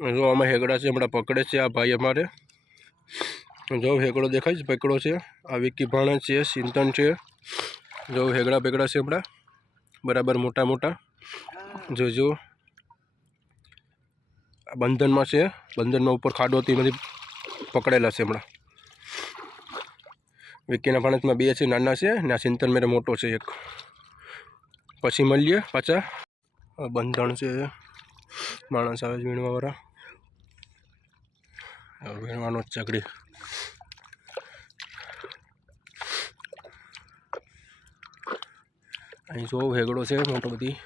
जो અમે હેગડા છે હમણાં પકડે છે આ ભાઈ અમારે। જો હેગડો દેખાય છે પકડો છે આ વિકી ભાણેજ છે ચિંતન છે। જો હેગડા પકડા છે હમણાં બરાબર મોટા મોટા। જો આ બંધનમાં છે, બંધનમાં ઉપર ખાડોથી બધી પકડેલા છે હમણાં। વિકીના ભાણેજમાં બે છે નાના છે ને આ ચિંતન મેરે મોટો છે એક। પછી મળીએ પાછા। બંધણ છે માણસ આવે છે વીણવાવાળા, વીણવાનો જ ચકડી। અહીં જો હેગડો છે મોટો બધી।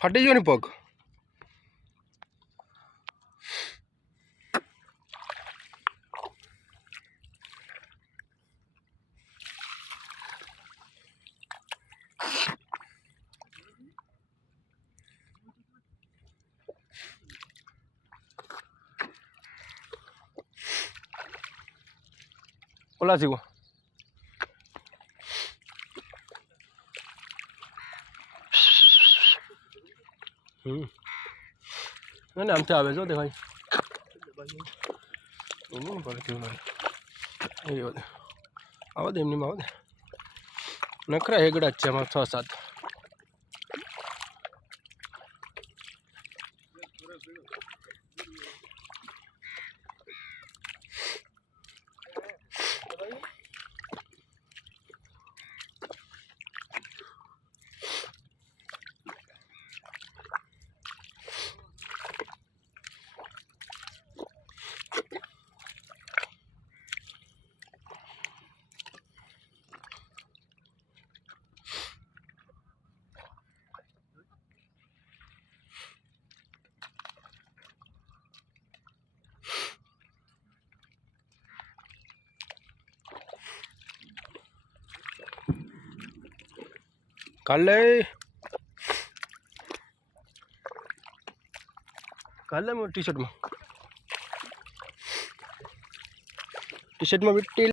ફાટી ગયો ને પગ। ઓલા જીવો ને આમથી આવે જો દેખાય આવો દે એમની આવો દે। નખરા હેગડા જ છે એમાં 6-7। કાલે ટી શર્ટમાં વીટી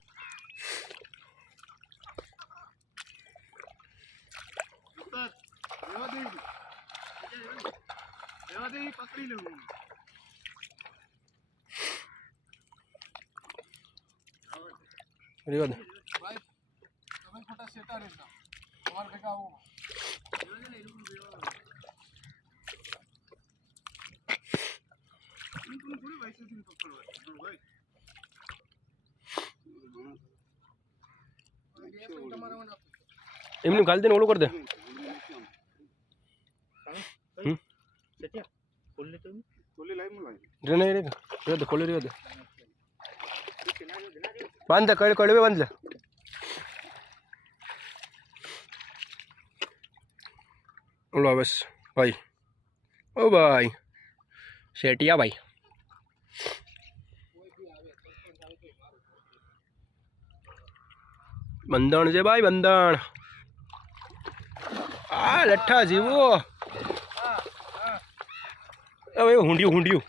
રેવા દે ભાઈ। તમે ખોટા સેટા રહેતા તમાર ભેગા આવો એમનું ગાલ દે ને ઓલું કરી દે। ખોલી રહ્યો દે બાંધ દે કડવે બાંધ લે। ઓલો બસ ભાઈ ઓ ભાઈ શેટિયા ભાઈ બંધણ છે ભાઈ બંધણ। આ લઠ્ઠા જીવો હવે હુંડિયું હુંડિયું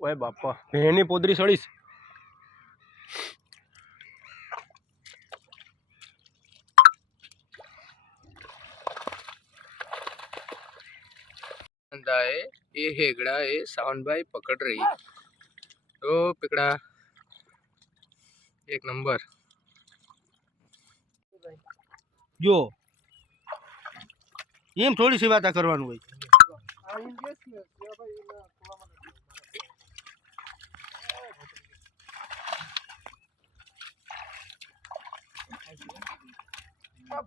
ઓય બાપા ભેની પોદરી સડીશ। ये हेगड़ा है सावन भाई पकड़ रही तो पिकड़ा एक नंबर जो एम थोड़ी सी बात करवानुं होय।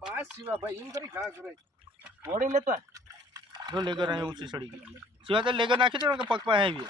बस शिवा भाई इन करी घा करे घोड़ी लेता જો લેગર અહીં ઊંચી સડી ગઈ. સિવા તો લેગર નાખી દો ને કે પગ પાસે આવી.